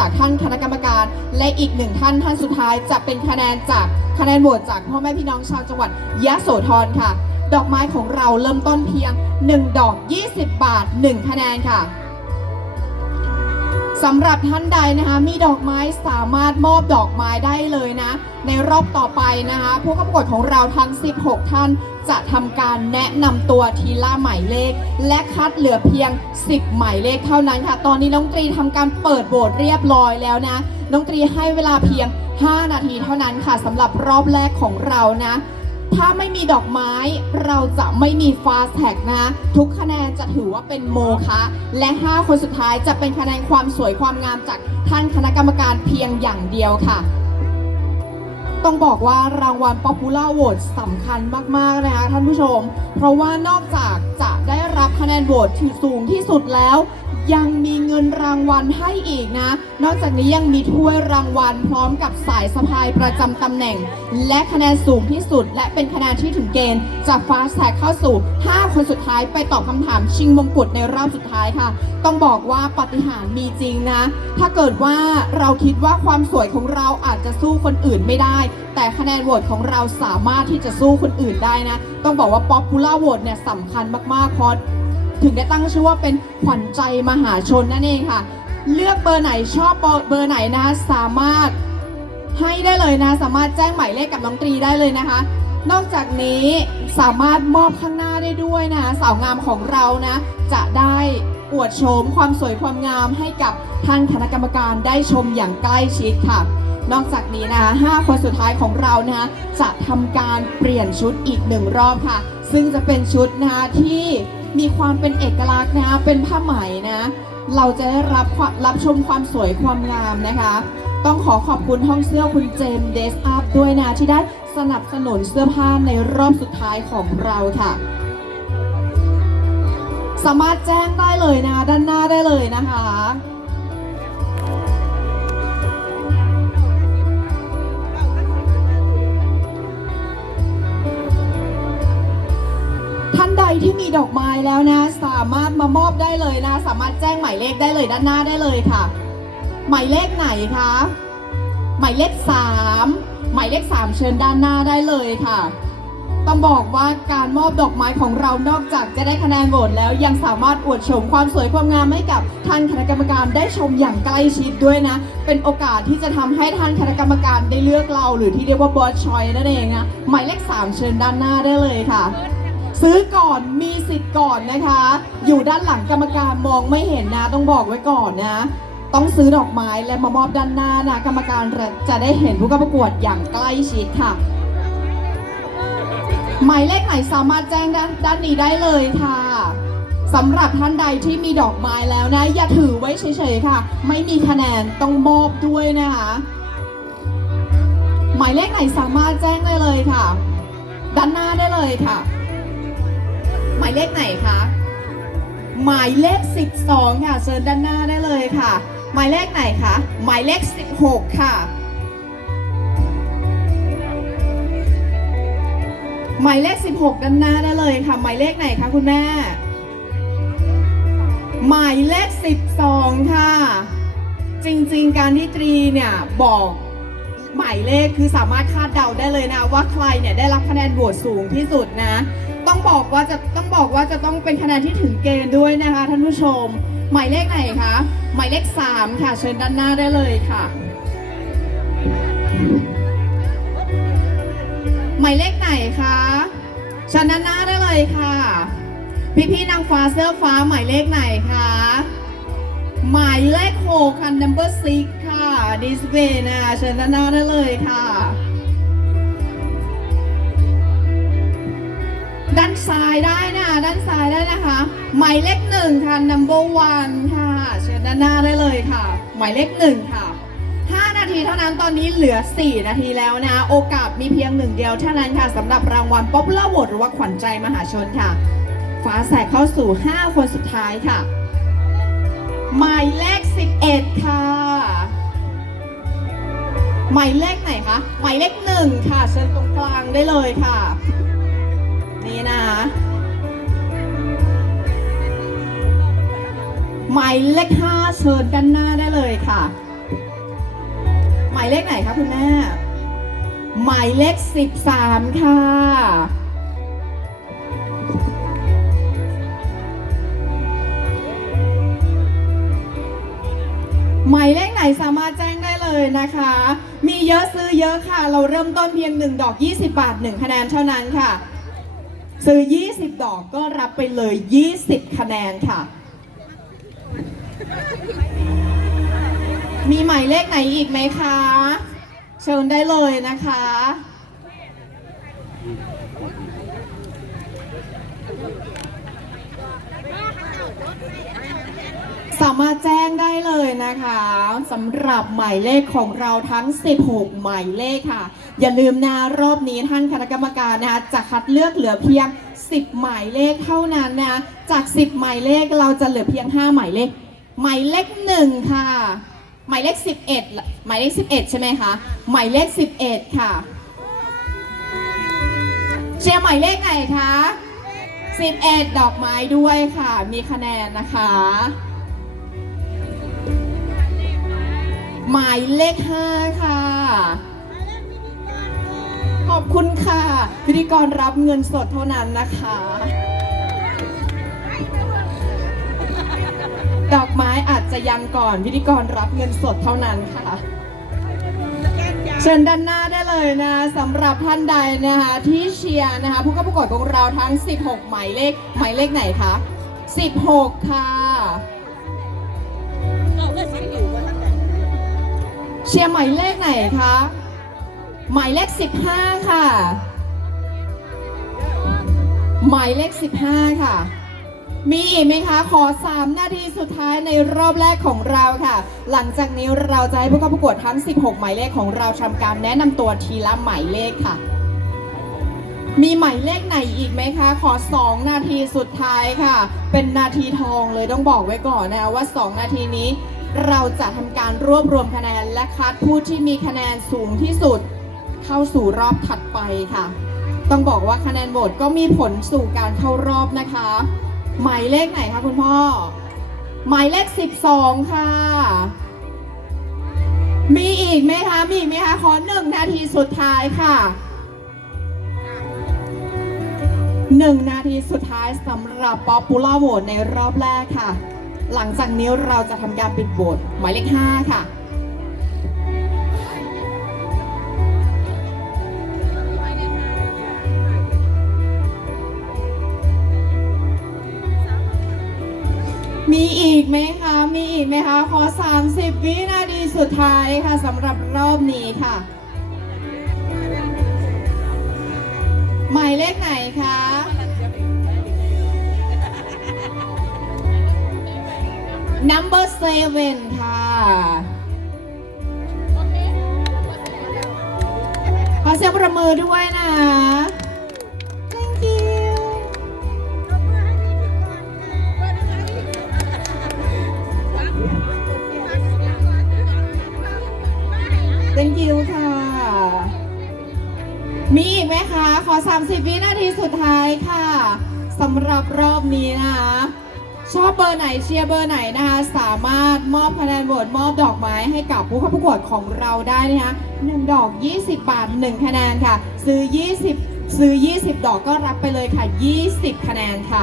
จากท่านคณะกรรมการและอีกหนึ่งท่านท่านสุดท้ายจะเป็นคะแนนจากคะแนนโหวตจากพ่อแม่พี่น้องชาวจังหวัดยะโสธรค่ะ ดอกไม้ของเราเริ่มต้นเพียง 1 ดอก 20 บาท 1 คะแนนค่ะ สำหรับท่านใดนะคะมีดอกไม้สามารถมอบดอกไม้ได้เลยนะ ในรอบต่อไปนะคะ ผู้เข้าประกวดของเราทั้ง 16 ท่าน จะทำการแนะนำตัวทีละหมายเลข และคัดเหลือเพียง 10 หมายเลขเท่านั้นค่ะ ตอนนี้น้องตรีทำการเปิดโหวตเรียบร้อยแล้วนะ น้องตรีให้เวลาเพียง 5 นาทีเท่านั้นค่ะสำหรับรอบแรกของเรานะ ถ้าไม่มีดอกไม้เราจะไม่มีฟาสแท็กนะ ทุกคะแนนจะถือว่าเป็นโมคะและ 5 คนสุดท้ายจะเป็นคะแนนความสวยความงามจากท่านคณะกรรมการเพียงอย่างเดียวค่ะ ต้องบอกว่ารางวัล Popular Vote สำคัญมากๆนะคะท่านผู้ชม เพราะว่านอกจากจะได้รับคะแนนโหวตที่สูงที่สุดแล้ว ยังมีเงินรางวัลให้อีกนะ นอกจากนี้ยังมีถ้วยรางวัลพร้อมกับสายสะพายประจำตำแหน่ง และคะแนนสูงที่สุด และเป็นคะแนนที่ถึงเกณฑ์จะฟาแท็กเข้าสู่ 5 คนสุดท้ายไปตอบคำถามชิงมงกุฎในรอบสุดท้ายค่ะ ต้องบอกว่าปฏิหารมีจริงนะ ถ้าเกิดว่าเราคิดว่าความสวยของเราอาจจะสู้คนอื่นไม่ได้ แต่คะแนนโหวตของเราสามารถที่จะสู้คนอื่นได้นะ ต้องบอกว่า Popular Vote เนี่ยสำคัญมากๆเพราะ ถึงได้ตั้งชื่อว่าเป็นขวัญใจมหาชนนั่นเองค่ะ เลือกเบอร์ไหนชอบเบอร์ไหนนะสามารถให้ได้เลยนะสามารถแจ้งหมายเลขกับน้องตรีได้เลยนะคะ นอกจากนี้สามารถมอบข้างหน้าได้ด้วยนะคะสาวงามของเรานะ จะได้อวดโฉมความสวยความงามให้กับท่านคณะกรรมการได้ชมอย่างใกล้ชิดค่ะ นอกจากนี้นะคะ5คนสุดท้ายของเรานะคะจะทำการเปลี่ยนชุดอีกหนึ่งรอบค่ะ ซึ่งจะเป็นชุดนะคะที่ มีความเป็นเอกลักษณ์นะคะเป็นผ้าไหมนะ เราจะได้รับรับชมความสวยความงามนะคะ ต้องขอขอบคุณห้องเสื้อคุณเจมส์เดสอัพด้วยนะ ที่ได้สนับสนุนเสื้อผ้าในรอบสุดท้ายของเราค่ะ สามารถแจ้งได้เลยนะ ด้านหน้าได้เลยนะคะ ที่มีดอกไม้แล้วนะ สามารถมามอบได้เลยนะ สามารถแจ้งหมายเลขได้เลยด้านหน้าได้เลยค่ะ หมายเลขไหนคะหมายเลข3หมายเลข3เชิญด้านหน้าได้เลยค่ะ ต้องบอกว่าการมอบดอกไม้ของเรานอกจากจะได้คะแนนโหวตแล้วยังสามารถอวดโฉมความสวยความงามให้กับท่านคณะกรรมการได้ชมอย่างใกล้ชิดด้วยนะ เป็นโอกาสที่จะทำให้ท่านคณะกรรมการได้เลือกเรา หรือที่เรียกว่าบอสชอยนั่นเองนะหมายเลข3เชิญด้านหน้าได้เลยค่ะ ซื้อก่อนมีสิทธิ์ก่อนนะคะ อยู่ด้านหลังกรรมการมองไม่เห็นนะ ต้องบอกไว้ก่อนนะ ต้องซื้อดอกไม้และมามอบด้านหน้านะ กรรมการจะได้เห็นผู้เข้าประกวดอย่างใกล้ชิดค่ะ หมายเลขไหนสามารถแจ้งด้านด้านนี้ได้เลยค่ะสำหรับท่านใดที่มีดอกไม้แล้วนะ อย่าถือไว้เฉยๆค่ะ ไม่มีคะแนนต้องมอบด้วยนะคะ หมายเลขไหนสามารถแจ้งได้เลยค่ะ ด้านหน้าได้เลยค่ะ หมายเลขไหนคะ หมายเลข 12 ค่ะเชิญด้านหน้าได้เลยค่ะ หมายเลขไหนคะ หมายเลข 16 ค่ะ หมายเลข 16 ด้านหน้าได้เลยค่ะ หมายเลขไหนคะคุณแม่ หมายเลข 12 ค่ะ จริงๆ การที่ตรีเนี่ยบอกหมายเลขคือสามารถคาดเดาได้เลยนะว่าใครเนี่ยได้รับคะแนนโหวตสูงที่สุดนะ ต้องบอกว่าจะต้องบอกว่าจะต้องเป็นคะแนนที่ถึงเกณฑ์ด้วยนะคะท่านผู้ชม หมายเลขไหนคะ หมายเลข 3 ค่ะ เชิญด้านหน้าได้เลยค่ะ หมายเลขไหนคะเชิญด้านหน้าได้เลยค่ะ พี่พี่นางฟ้าเสื้อฟ้าหมายเลขไหนคะหมายเลขหกค่ะ number six ค่ะ display นะเชิญด้านหน้าได้เลยค่ะ ด้านซ้ายได้นะ ด้านซ้ายได้นะคะ หมายเลขหนึ่งค่ะ number one ค่ะเชิญด้านหน้าได้เลยค่ะ หมายเลขหนึ่งค่ะ 5 นาทีเท่านั้นตอนนี้เหลือ 4 นาทีแล้วนะ โอกาสมีเพียงหนึ่งเดียวเท่านั้นค่ะสำหรับรางวัล Popular Vote หรือว่าขวัญใจมหาชนค่ะ ฟ้าแสกเข้าสู่ 5 คนสุดท้ายค่ะ หมายเลข 11 ค่ะ หมายเลขไหนคะ หมายเลขหนึ่งค่ะ เชิญตรงกลางได้เลยค่ะ หมายเลขห้าเชิญด้านหน้าได้เลยค่ะ หมายเลขไหนคะคุณแม่ หมายเลข13ค่ะหมายเลขไหนสามารถแจ้งได้เลยนะคะ มีเยอะซื้อเยอะค่ะ เราเริ่มต้นเพียง 1 ดอก 20 บาท 1 คะแนนเท่านั้นค่ะ ซื้อ 20 ดอกก็รับไปเลย 20 คะแนนค่ะ มีหมายเลขไหนอีกไหมคะ เชิญได้เลยนะคะ สามารถแจ้งได้เลยนะคะสำหรับหมายเลขของเราทั้ง 16 หมายเลขค่ะ อย่าลืมนะรอบนี้ท่านคณะกรรมการนะคะจะคัดเลือกเหลือเพียง 10 หมายเลขเท่านั้นนะจาก 10 หมายเลขเราจะเหลือเพียง 5 หมายเลข หมายเลขหนึ่งค่ะ หมายเลข 11 หมายเลข 11 ใช่ไหมคะหมายเลข 11 ค่ะ เชียร์หมายเลขไหนคะ11 ดอกไม้ด้วยค่ะ มีคะแนนนะคะ หมายเลข 5 ค่ะ ขอบคุณค่ะ พิธีกรรับเงินสดเท่านั้นนะคะ ดอกไม้อาจจะยังก่อนพิธีกรรับเงินสดเท่านั้นค่ะ เชิญด้านหน้าได้เลยนะสำหรับท่านใดนะคะที่เชียร์นะคะผู้เข้าประกวดของเราทั้ง 16 หมายเลขหมายเลขไหนคะ16 ค่ะเชียร์หมายเลขไหนคะ หมายเลข 15 ค่ะ หมายเลข 15 ค่ะ มีอีกไหมคะ ขอ 3 นาทีสุดท้ายในรอบแรกของเราค่ะ หลังจากนี้เราจะให้ผู้เข้าประกวดทั้ง 16 หมายเลขของเราทำการแนะนำตัวทีละหมายเลขค่ะ มีหมายเลขไหนอีกไหมคะ ขอ 2 นาทีสุดท้ายค่ะ เป็นนาทีทองเลยต้องบอกไว้ก่อนนะคะว่า 2 นาทีนี้เราจะทำการรวบรวมคะแนนและคัดผู้ที่มีคะแนนสูงที่สุด เข้าสู่รอบถัดไปค่ะ ต้องบอกว่าคะแนนโหวตก็มีผลสู่การเข้ารอบนะคะ หมายเลขไหนคะคุณพ่อ หมายเลข 12 ค่ะ มีอีกไหมคะ มีไหมคะ ขอหนึ่งนาทีสุดท้ายค่ะหนึ่งนาทีสุดท้ายสำหรับป๊อปปูล่าโหวตในรอบแรกค่ะ หลังจากนี้เราจะทำการปิดโหวตหมายเลข 5 ค่ะ มีอีกไหมคะ มีอีกไหมคะ ขอ 30 วินาทีสุดท้ายค่ะสำหรับรอบนี้ค่ะ หมายเลขไหนคะ number seven ค่ะ ขอเสียงประมือด้วยนะ มีอีกไหมคะ ขอ 30 วินาทีสุดท้ายค่ะสำหรับรอบนี้นะคะ ชอบเบอร์ไหนเชียร์เบอร์ไหนนะคะ สามารถมอบคะแนนโหวตมอบดอกไม้ให้กับผู้เข้าประกวดของเราได้นะคะ1ดอก 20 บาท 1 คะแนนค่ะ ซื้อ 20 ซื้อ 20 ดอกก็รับไปเลยค่ะ 20 คะแนนค่ะ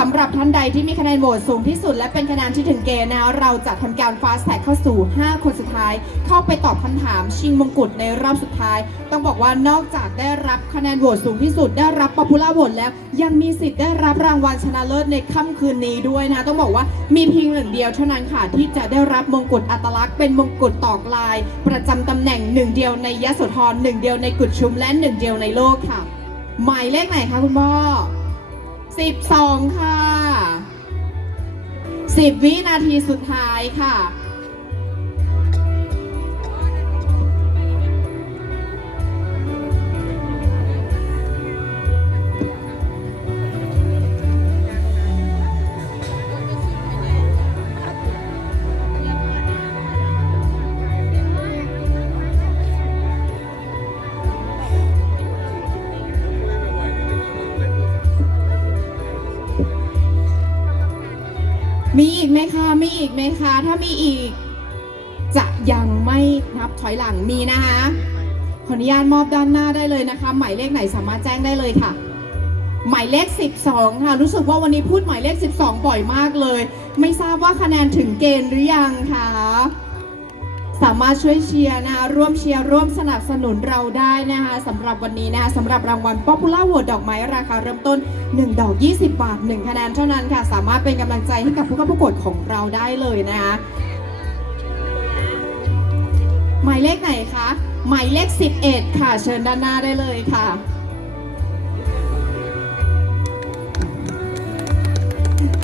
สำหรับท่านใดที่มีคะแนนโหวตสูงที่สุด และเป็นคะแนนที่ถึงเกณฑ์นะเราจะทำการฟาสแท็กเข้าสู่ 5 คนสุดท้าย เข้าไปตอบคำถามชิงมงกุฎในรอบสุดท้าย ต้องบอกว่านอกจากได้รับคะแนนโหวตสูงที่สุด ได้รับป๊อปปูล่าโหวตแล้ว ยังมีสิทธิ์ได้รับรางวัลชนะเลิศในค่ำคืนนี้ด้วยนะ ต้องบอกว่ามีเพียงหนึ่งเดียวเท่านั้นค่ะที่จะได้รับมงกุฎอัตลักษณ์เป็นมงกุฎตอกลาย ประจำตำแหน่งหนึ่งเดียวในยโสธรหนึ่งเดียวในกุดชุมและหนึ่งเดียวในโลกค่ะ หมายเลขไหนคะคุณพ่อ 12ค่ะ10วินาทีสุดท้ายค่ะ มีอีกไหมคะ มีอีกไหมคะ ถ้ามีอีก จะยังไม่นับถอยหลังมีนะคะ ขออนุญาตมอบด้านหน้าได้เลยนะคะ หมายเลขไหนสามารถแจ้งได้เลยค่ะ หมายเลข 12 ค่ะ รู้สึกว่าวันนี้พูดหมายเลข 12 บ่อยมากเลย ไม่ทราบว่าคะแนนถึงเกณฑ์หรือยังคะ สามารถช่วยเชียร์นะคะร่วมเชียร์ร่วมสนับสนุนเราได้นะคะสำหรับวันนี้นะคะสำหรับรางวัล Popular Award ดอกไม้ราคาเริ่มต้น 1 ดอก 20 บาท 1 คะแนนเท่านั้นค่ะ สามารถเป็นกำลังใจให้กับผู้เข้าประกวดของเราได้เลยนะคะ หมายเลขไหนคะ หมายเลข 11 ค่ะ เชิญด้านหน้าได้เลยค่ะ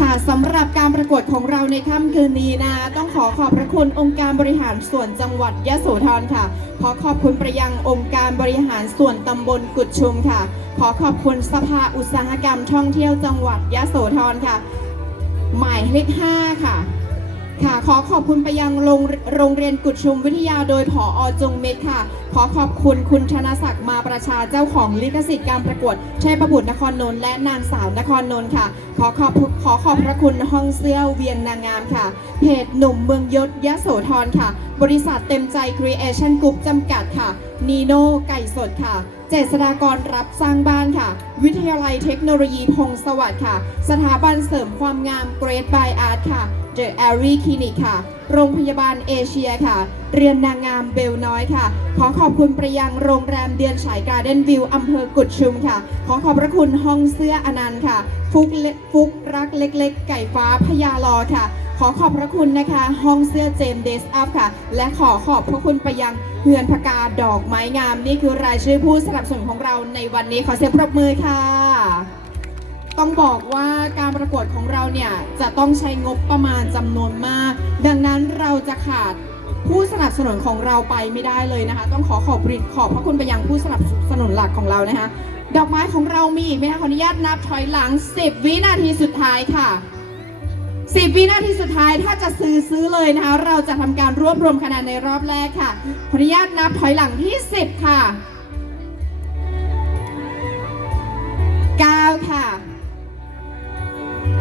ค่ะสำหรับการประกวดของเราในค่ำคืนนี้นะ ต้องขอขอบพระคุณองค์การบริหารส่วนจังหวัดยะโสธรค่ะ ขอขอบคุณประยังองค์การบริหารส่วนตำบลกุดชุมค่ะ ขอขอบคุณสภาอุตสาหกรรมท่องเที่ยวจังหวัดยะโสธรค่ะ หมายเลข5ค่ะ ค่ะขอขอบคุณไปยังโรงโรงเรียนกุดชุมวิทยาโดยผออจงเม็ดค่ะ ขอขอบคุณคุณธนศักดิ์มาประชาเจ้าของลิขสิทธิ์การประกวดเทพบุตรนครนนท์และนางสาวนครนนท์ค่ะ ขอขอบขอขอบพระคุณห้องเสื้อเวียงนางงามค่ะ เพจหนุ่มเมืองยศยะโสธรค่ะ บริษัทเต็มใจ Creation Group จำกัดค่ะนีโน่ไก่สดค่ะเจษฎากรรับสร้างบ้านค่ะ วิทยาลัยเทคโนโลยีพงศวัสดิ์ค่ะ สถาบันเสริมความงาม Great by Art ค่ะ The a r y Clinic ค่ะ โรงพยาบาลเอเชียค่ะ เรียนนางงามเบลน้อยค่ะ ขอขอบคุณประยังโรงแรมเดือนฉายการ์เด้นวิวอำเภอกุดชุมค่ะ ขอขอบพระคุณห้องเสื้ออนันต์ค่ะ ฟุกฟุกรักเล็ก ๆ ไก่ฟ้าพญาลอค่ะ ขอขอบพระคุณนะคะ ห้องเสื้อเจมเดสอัพค่ะ และขอขอบพระคุณไปยังเฮือนพกาดอกไม้งาม นี่คือรายชื่อผู้สนับสนุนของเราในวันนี้ขอเสียงปรบมือค่ะ ต้องบอกว่าการประกวดของเราเนี่ยจะต้องใช้งบประมาณจำนวนมาก ดังนั้นเราจะขาดผู้สนับสนุนของเราไปไม่ได้เลยนะคะ ต้องขอขอบริขอบพระคุณไปยังผู้สนับสนุนหลักของเรานะคะ ดอกไม้ของเรามีอีกไหมคะขออนุญาตนับถอยหลัง 10 วินาทีสุดท้ายค่ะ 10 วินาทีสุดท้ายถ้าจะซื้อซื้อเลยนะคะ เราจะทำการรวบรวมคะแนนในรอบแรกค่ะขออนุญาตนับถอยหลังที่ 10 ค่ะ 9 ค่ะ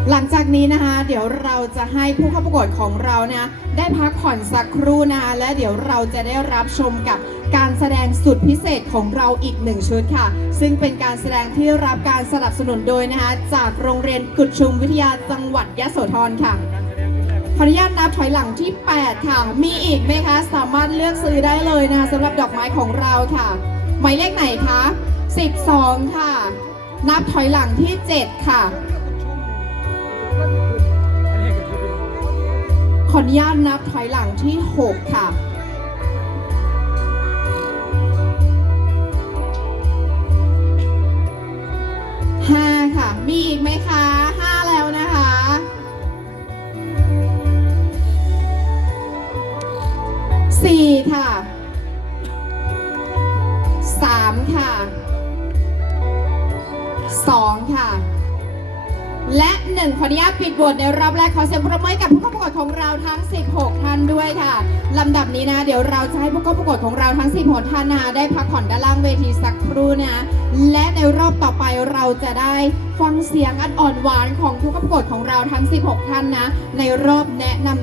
หลังจากนี้นะคะ เดี๋ยวเราจะให้ผู้เข้าประกวดของเรานะได้พักผ่อนสักครู่นะคะและเดี๋ยวเราจะได้รับชมกับการแสดงสุดพิเศษของเราอีกหนึ่งชุดค่ะ ซึ่งเป็นการแสดงที่รับการสนับสนุนโดยนะคะ จากโรงเรียนกุดชุมวิทยาจังหวัดยะโสธรค่ะขออนุญาตนับถอยหลังที่ 8 ค่ะ มีอีกไหมคะ สามารถเลือกซื้อได้เลยนะคะสำหรับดอกไม้ของเราค่ะ หมายเลขไหนคะ 12 ค่ะ นับถอยหลังที่ 7 ค่ะ ขออนุญาตนับถอยหลังที่ 6 ค่ะ ห้าค่ะ มีอีกไหมคะห้าแล้วนะคะ สี่ค่ะ สามค่ะ สองค่ะ และหนึ่งขออนุญาตปิดบทในรอบแรกขอเสียงปรบมือให้กับผู้เข้าประกวดของเราทั้ง 16 ท่านด้วยค่ะลำดับนี้นะ เดี๋ยวเราจะให้ผู้เข้าประกวดของเราทั้ง 16 ท่านนะคะได้พักผ่อนด้านล่างเวทีสักครู่นะและในรอบต่อไปเราจะได้ฟังเสียงอันอ่อนหวานของผู้เข้าประกวดของเราทั้ง 16 ท่านนะ ในรอบแนะนำ